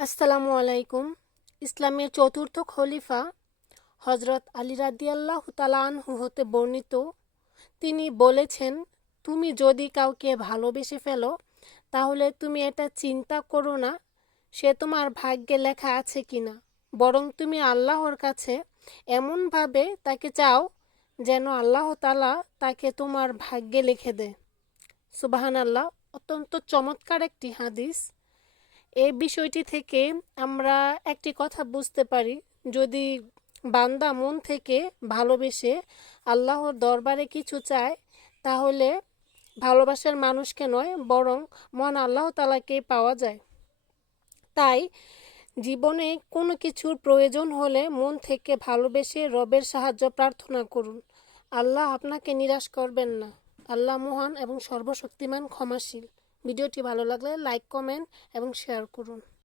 আসসালামু আলাইকুম। ইসলামের চতুর্থ খলিফা হজরত আলী রাদিয়াল্লাহু তাআলা আনহু হতে বর্ণিত, তিনি বলেছেন, তুমি যদি কাউকে ভালোবেসে ফেলো তাহলে তুমি এটা চিন্তা করো না সে তোমার ভাগ্যে লেখা আছে কিনা, বরং তুমি আল্লাহর কাছে এমনভাবে তাকে চাও যেন আল্লাহ তাআলা তাকে তোমার ভাগ্যে লিখে দেয়। সুবহানাল্লাহ। অত্যন্ত চমৎকার একটি হাদিস। এই বিষয়টি থেকে আমরা একটি কথা বুঝতে পারি, যদি বান্দা মন থেকে ভালোবেসে আল্লাহর দরবারে কিছু চায় তাহলে ভালোবাসার মানুষকে নয় বরং মহান আল্লাহ তাআলাকেই পাওয়া যায়। তাই জীবনে কোনো কিছুর প্রয়োজন হলে মন থেকে ভালোবেসে রবের সাহায্য প্রার্থনা করুন। আল্লাহ আপনাকে নিরাশ করবেন না। আল্লাহ মহান এবং সর্বশক্তিমান, ক্ষমাশীল। ভিডিওটি ভালো লাগলে লাইক, কমেন্ট এবং শেয়ার করুন।